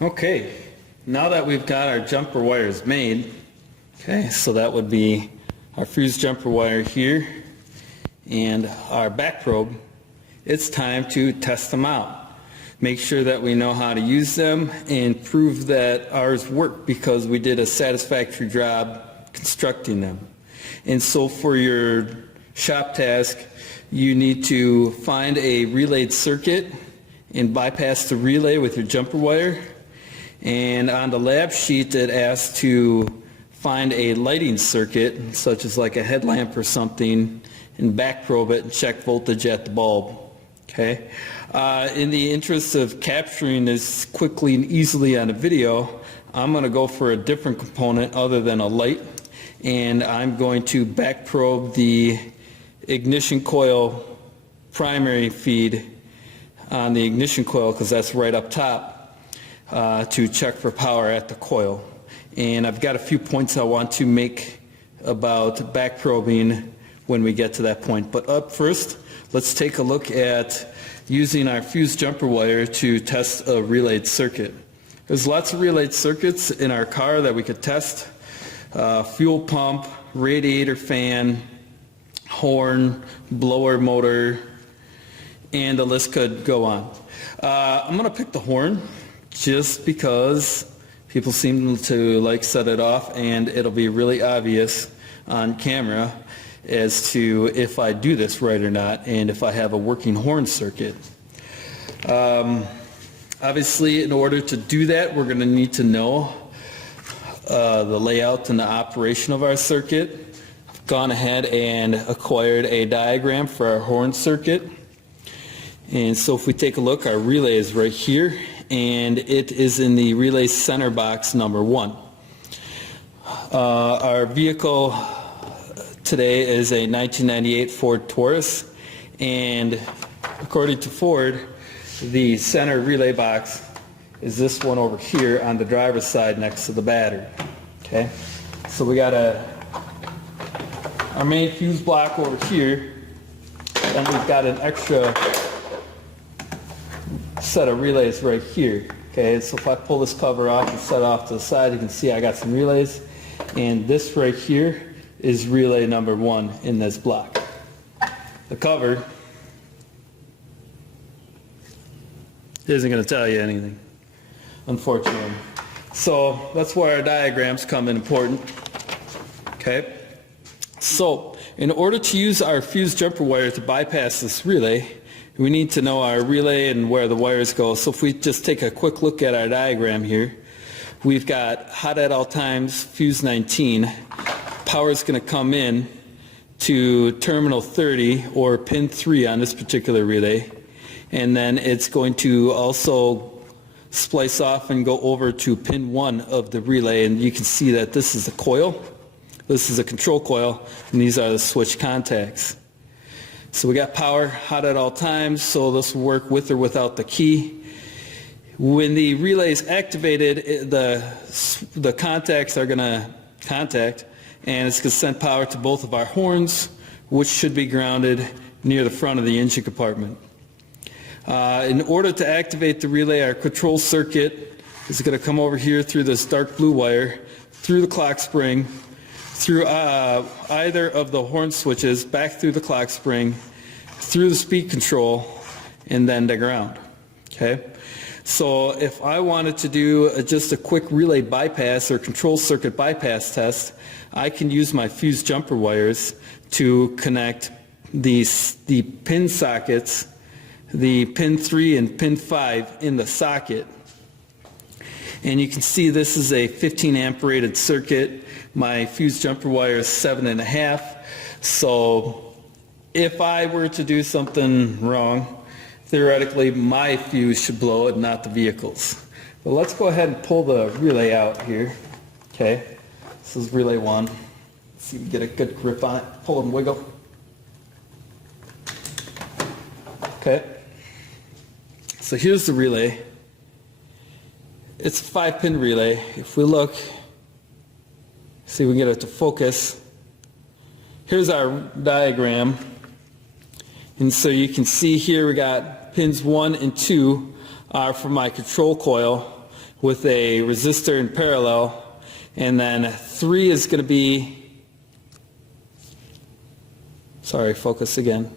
Okay, now that we've got our jumper wires made, okay, so that would be our fuse jumper wire here and our back probe, it's time to test them out. Make sure that we know how to use them and prove that ours work because we did a satisfactory job constructing them. And so for your shop task, you need to find a relayed circuit and bypass the relay with your jumper wire. And on the lab sheet it asks to find a lighting circuit, such as like a headlamp or something, and back probe it and check voltage at the bulb. Okay. In the interest of capturing this quickly and easily on a video, I'm going to go for a different component other than a light, and I'm going to back probe the ignition coil primary feed on the ignition coil, because that's right up top, to check for power at the coil. And I've got a few points I want to make about back probing when we get to that point. But up first, let's take a look at using our fuse jumper wire to test a relayed circuit. There's lots of relayed circuits in our car that we could test. Fuel pump, radiator fan, horn, blower motor, and the list could go on. I'm going to pick the horn just because people seem to like set it off, and it'll be really obvious on camera as to if I do this right or not and if I have a working horn circuit. Obviously, in order to do that, we're going to need to know the layout and the operation of our circuit. I've gone ahead and acquired a diagram for our horn circuit. And so if we take a look, our relay is right here, and it is in the relay center box number 1. Our vehicle today is a 1998 Ford Taurus, and according to Ford, the center relay box is this one over here on the driver's side next to the battery. Okay, so we got our main fuse block over here, and we've got an extra set of relays right here. Okay, so if I pull this cover off and set it off to the side, you can see I got some relays, and this right here is relay number 1 in this block. The cover isn't going to tell you anything, unfortunately. So that's where our diagrams come in important. Okay, so in order to use our fuse jumper wire to bypass this relay, we need to know our relay and where the wires go. So if we just take a quick look at our diagram here, we've got hot at all times, fuse 19. Power is going to come in to terminal 30 or pin 3 on this particular relay, and then it's going to also splice off and go over to pin 1 of the relay, and you can see that this is a coil, this is a control coil, and these are the switch contacts. So we got power hot at all times, so this will work with or without the key. When the relay is activated, the contacts are going to contact, and it's going to send power to both of our horns, which should be grounded near the front of the engine compartment. In order to activate the relay, our control circuit is going to come over here through this dark blue wire, through the clock spring, through either of the horn switches, back through the clock spring, through the speed control, and then to ground. Okay? So if I wanted to do just a quick relay bypass or control circuit bypass test, I can use my fuse jumper wires to connect the pin sockets, the pin 3 and pin 5 in the socket. And you can see this is a 15 amp rated circuit. My fuse jumper wire is 7.5. So if I were to do something wrong, theoretically my fuse should blow it, not the vehicle's. But let's go ahead and pull the relay out here. Okay, this is relay 1. Let's see if we get a good grip on it. Pull and wiggle. Okay, so here's the relay. It's a 5-pin relay. If we look, see if we can get it to focus. Here's our diagram. And so you can see here we got pins 1 and 2 are for my control coil. with a resistor in parallel, and then 3 is going to be, sorry, focus again.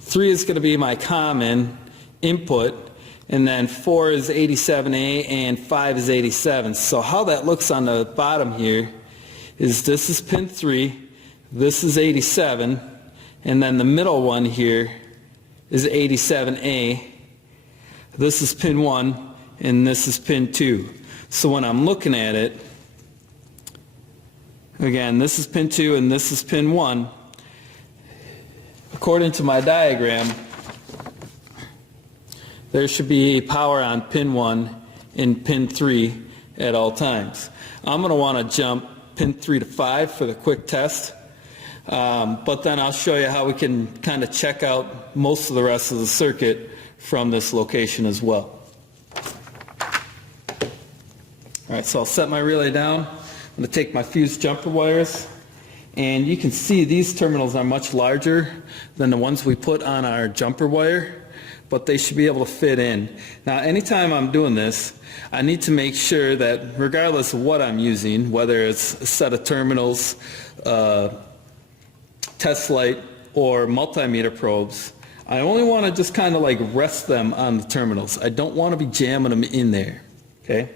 3 is going to be my common input, and then 4 is 87A and 5 is 87. So how that looks on the bottom here is this is pin 3, this is 87, and then the middle one here is 87A. This is pin 1 and this is pin 2. So when I'm looking at it, again, this is pin 2 and this is pin 1. According to my diagram, there should be power on pin 1 and pin 3 at all times. I'm going to want to jump pin 3 to 5 for the quick test, but then I'll show you how we can kind of check out most of the rest of the circuit from this location as well. Alright, so I'll set my relay down. I'm going to take my fused jumper wires, and you can see these terminals are much larger than the ones we put on our jumper wire, but they should be able to fit in. Now anytime I'm doing this, I need to make sure that regardless of what I'm using, whether it's a set of terminals, test light, or multimeter probes, I only want to just kind of like rest them on the terminals. I don't want to be jamming them in there. Okay.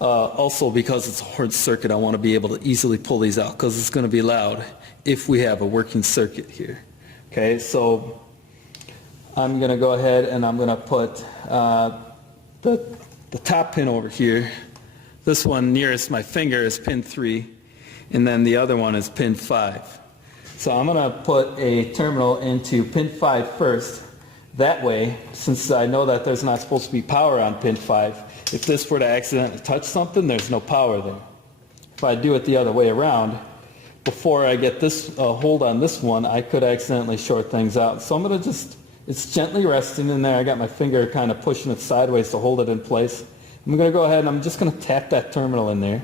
Also, because it's a hard circuit, I want to be able to easily pull these out because it's going to be loud if we have a working circuit here. Okay, so I'm going to go ahead and I'm going to put the top pin over here. This one nearest my finger is pin 3, and then the other one is pin 5. So I'm going to put a terminal into pin 5 first. That way, since I know that there's not supposed to be power on pin 5, if this were to accidentally touch something, there's no power there. If I do it the other way around, before I get this hold on this one, I could accidentally short things out. So I'm going to just, it's gently resting in there. I got my finger kind of pushing it sideways to hold it in place. I'm going to go ahead and I'm just going to tap that terminal in there.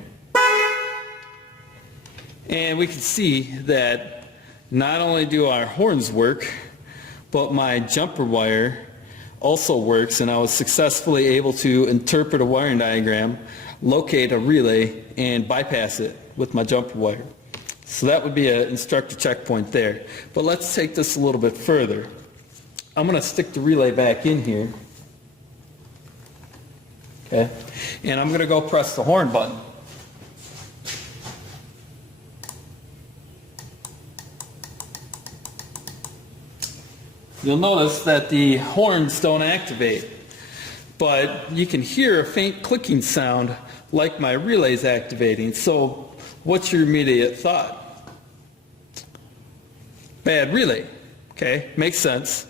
And we can see that not only do our horns work, but my jumper wire also works, and I was successfully able to interpret a wiring diagram, locate a relay, and bypass it with my jumper wire. So that would be an instructor checkpoint there. But let's take this a little bit further. I'm going to stick the relay back in here. Okay, and I'm going to go press the horn button. You'll notice that the horns don't activate, but you can hear a faint clicking sound like my relay's activating. So what's your immediate thought? Bad relay. Okay, makes sense.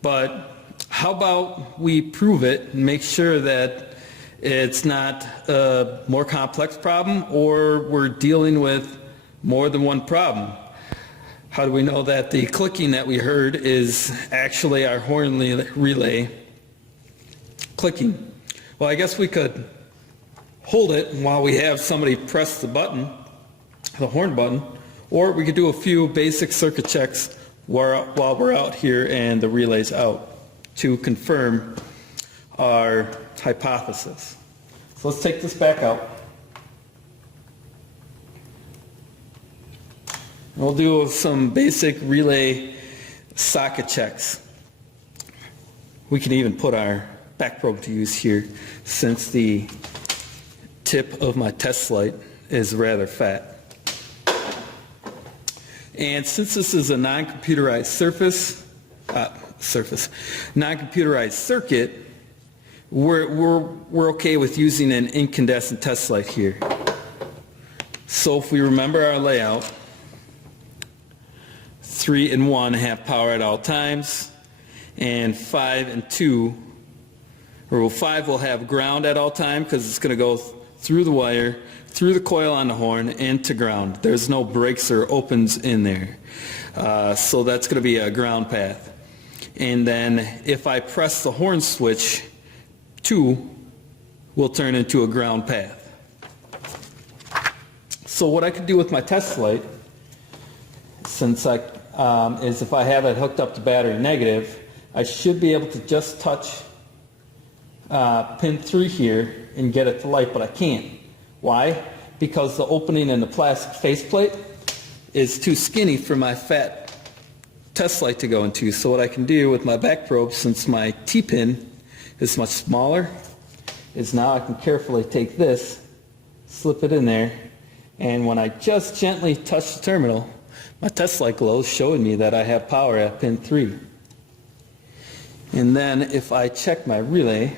But how about we prove it and make sure that it's not a more complex problem, or we're dealing with more than one problem? How do we know that the clicking that we heard is actually our horn relay clicking? Well, I guess we could hold it while we have somebody press the button, the horn button, or we could do a few basic circuit checks while we're out here and the relay's out to confirm our hypothesis. So let's take this back out. We'll do some basic relay socket checks. We can even put our back probe to use here, since the tip of my test light is rather fat. And since this is a non-computerized non-computerized circuit, we're okay with using an incandescent test light here. So if we remember our layout, 3 and 1 have power at all times, and 5 and 2, or 5 will have ground at all time because it's going to go through the wire, through the coil on the horn, and to ground. There's no breaks or opens in there. So that's going to be a ground path. And then if I press the horn switch, 2 will turn into a ground path. So what I could do with my test light, since is if I have it hooked up to battery negative, I should be able to just touch pin 3 here and get it to light, but I can't. Why? Because the opening in the plastic faceplate is too skinny for my fat test light to go into. So what I can do with my back probe, since my T-pin is much smaller, is now I can carefully take this, slip it in there, and when I just gently touch the terminal, my test light glows, showing me that I have power at pin 3. And then if I check my relay,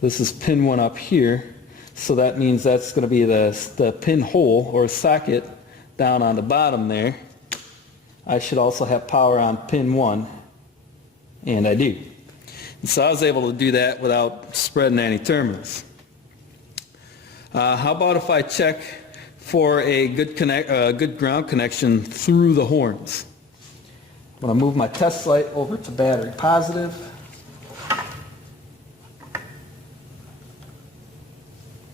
this is pin 1 up here, so that means that's going to be the pin hole or socket down on the bottom there. I should also have power on pin 1, and I do. And so I was able to do that without spreading any terminals. How about if I check for a good ground connection through the horns? I'm going to move my test light over to battery positive.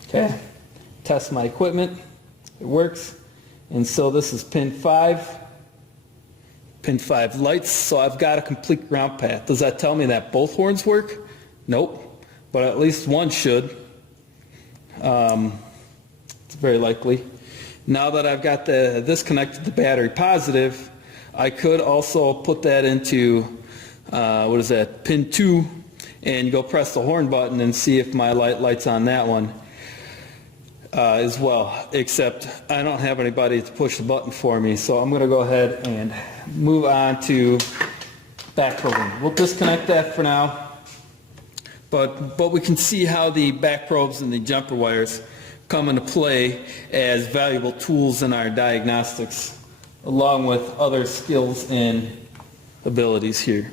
Okay, test my equipment. It works. And so this is pin 5. Pin 5 lights, so I've got a complete ground path. Does that tell me that both horns work? Nope, but at least one should. It's very likely. Now that I've got this connected to battery positive, I could also put that into, what is that, pin 2, and go press the horn button and see if my light lights on that one as well, except I don't have anybody to push the button for me, so I'm going to go ahead and move on to back probing. We'll disconnect that for now, but we can see how the back probes and the jumper wires come into play as valuable tools in our diagnostics, along with other skills and abilities here.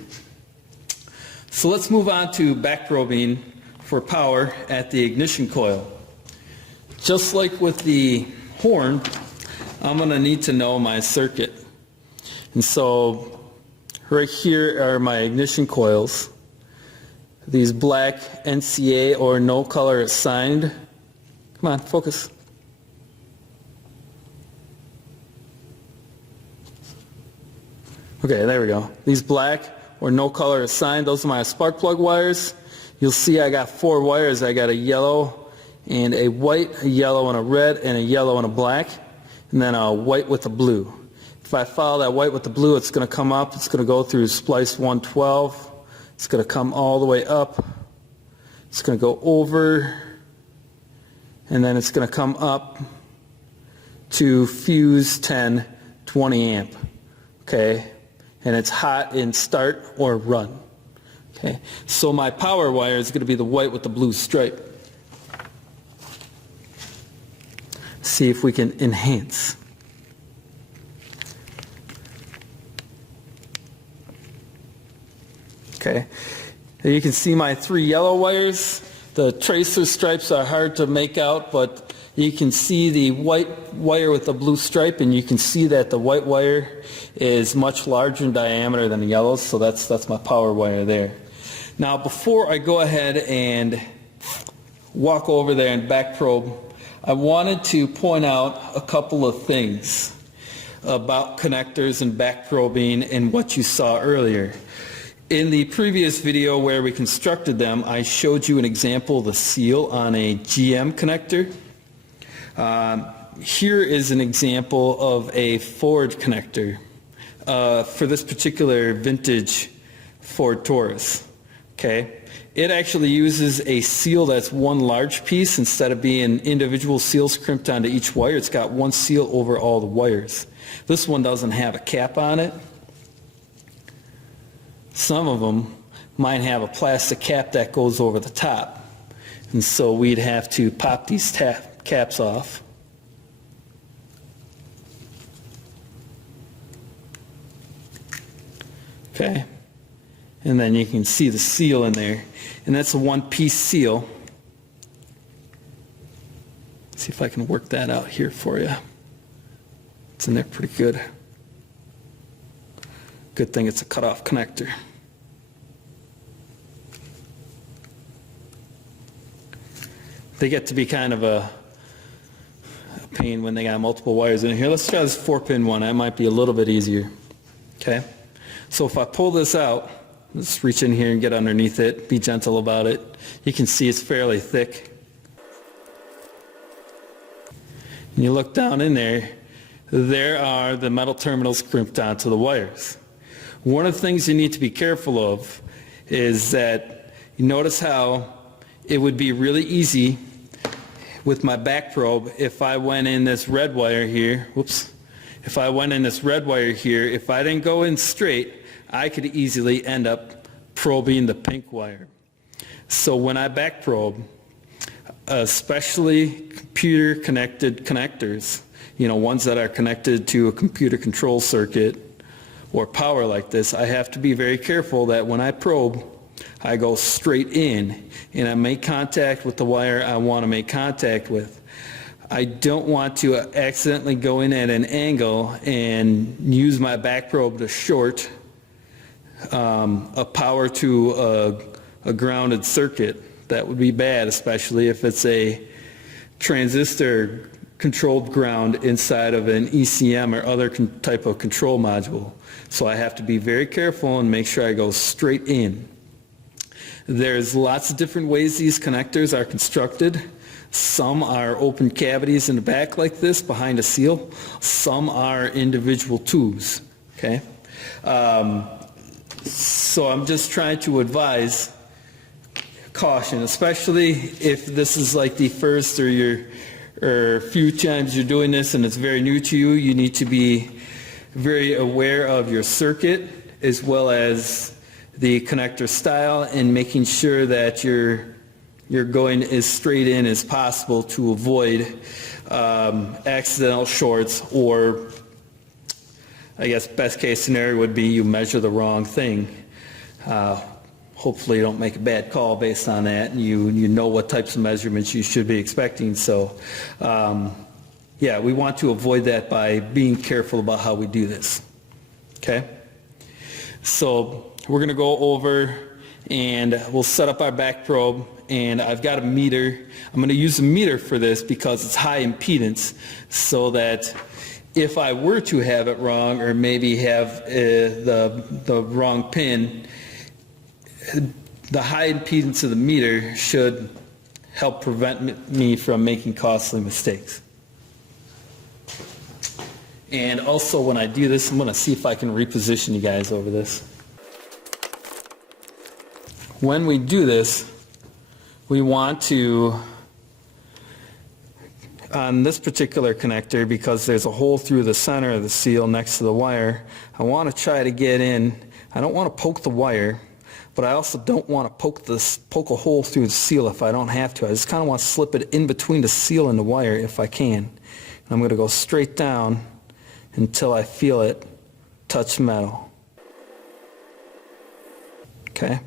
So let's move on to back probing for power at the ignition coil. Just like with the horn, I'm going to need to know my circuit. And so right here are my ignition coils. These black NCA or no color assigned. Come on, focus. Okay, there we go. These black or no color assigned, those are my spark plug wires. You'll see I got 4 wires. I got a yellow and a white, a yellow and a red, and a yellow and a black, and then a white with a blue. If I follow that white with the blue, it's going to come up, it's going to go through splice 112, it's going to come all the way up, it's going to go over, and then it's going to come up to fuse 10 20 amp, okay, and it's hot in start or run, okay. So my power wire is going to be the white with the blue stripe. See if we can enhance. Okay, you can see my 3 yellow wires. The tracer stripes are hard to make out, but you can see the white wire with the blue stripe, and you can see that the white wire is much larger in diameter than the yellow, so that's my power wire there. Now before I go ahead and walk over there and back probe, I wanted to point out a couple of things about connectors and back probing and what you saw earlier. In the previous video where we constructed them, I showed you an example of the seal on a GM connector. Here is an example of a Ford connector for this particular vintage Ford Taurus. Okay. It actually uses a seal that's one large piece instead of being individual seals crimped onto each wire. It's got one seal over all the wires. This one doesn't have a cap on it. Some of them might have a plastic cap that goes over the top, and so we'd have to pop these caps off. Okay, and then you can see the seal in there, and that's a one-piece seal. Let's see if I can work that out here for you. It's in there pretty good. Good thing it's a cutoff connector. They get to be kind of a pain when they got multiple wires in here. Let's try this 4-pin one. That might be a little bit easier. Okay? So if I pull this out, Just reach in here and get underneath it. Be gentle about it. You can see it's fairly thick. And you look down in there, there are the metal terminals crimped onto the wires. One of the things you need to be careful of is that you notice how it would be really easy with my back probe if I went in this red wire here, if I went in this red wire here, if I didn't go in straight, I could easily end up probing the pink wire. So when I back probe, especially computer connected connectors, ones that are connected to a computer control circuit or power like this, I have to be very careful that when I probe, I go straight in and I make contact with the wire I want to make contact with. I don't want to accidentally go in at an angle and use my back probe to short a power to a grounded circuit. That would be bad, especially if it's a transistor controlled ground inside of an ECM or other type of control module. So I have to be very careful and make sure I go straight in. There's lots of different ways these connectors are constructed. Some are open cavities in the back like this behind a seal. Some are individual tubes. Okay? So I'm just trying to advise caution, especially if this is like the first or few times you're doing this and it's very new to you. You need to be very aware of your circuit as well as the connector style and making sure that you're going as straight in as possible to avoid accidental shorts, or I guess best case scenario would be you measure the wrong thing. Hopefully you don't make a bad call based on that, and you know what types of measurements you should be expecting. So yeah, we want to avoid that by being careful about how we do this. Okay? So we're going to go over and we'll set up our back probe, and I've got a meter. I'm going to use a meter for this because it's high impedance, so that if I were to have it wrong or maybe have the wrong pin, the high impedance of the meter should help prevent me from making costly mistakes. And also when I do this, I'm going to see if I can reposition you guys over this. When we do this, we want to, on this particular connector, because there's a hole through the center of the seal next to the wire, I want to try to get in. I don't want to poke the wire, but I also don't want to poke a hole through the seal if I don't have to. I just kind of want to slip it in between the seal and the wire if I can. And I'm going to go straight down until I feel it touch metal. Okay.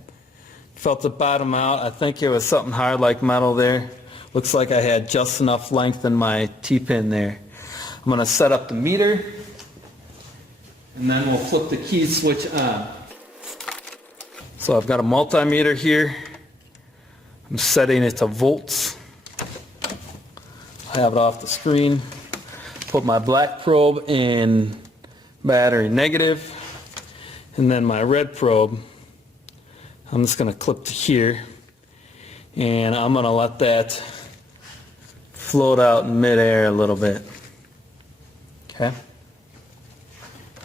Felt it bottom out. I think it was something hard like metal there. Looks like I had just enough length in my T-pin there. I'm going to set up the meter, and then we'll flip the key switch on. So I've got a multimeter here. I'm setting it to volts. I have it off the screen. Put my black probe in battery negative, and then my red probe, I'm just going to clip to here, and I'm going to let that float out in midair a little bit. Okay?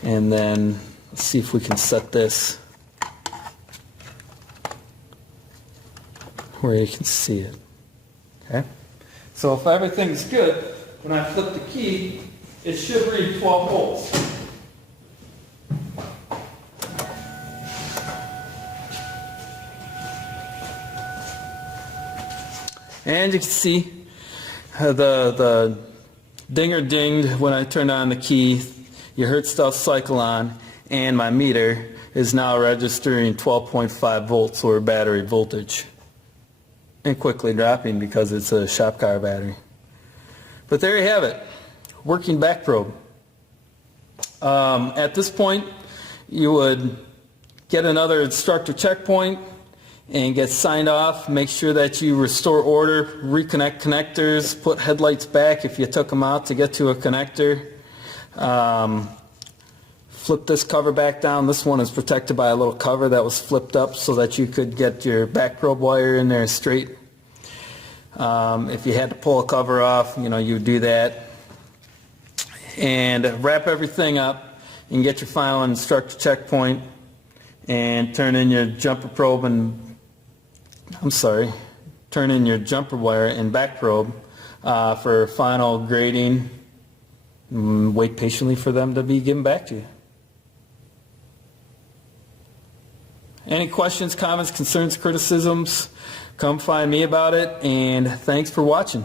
And then let's see if we can set this where you can see it. Okay? So if everything's good, when I flip the key, it should read 12 volts. And you can see the dinger dinged when I turned on the key. You heard stuff cycle on, and my meter is now registering 12.5 volts, or battery voltage, and quickly dropping because it's a shop car battery. But there you have it, working back probe. At this point, you would get another instructor checkpoint and get signed off. Make sure that you restore order, reconnect connectors, put headlights back if you took them out to get to a connector. flip this cover back down. This one is protected by a little cover that was flipped up so that you could get your back probe wire in there straight. If you had to pull a cover off, you would do that. And wrap everything up and get your final instructor checkpoint and turn in your jumper probe and, turn in your jumper wire and back probe for final grading. Wait patiently for them to be given back to you. Any questions, comments, concerns, criticisms, come find me about it, and thanks for watching.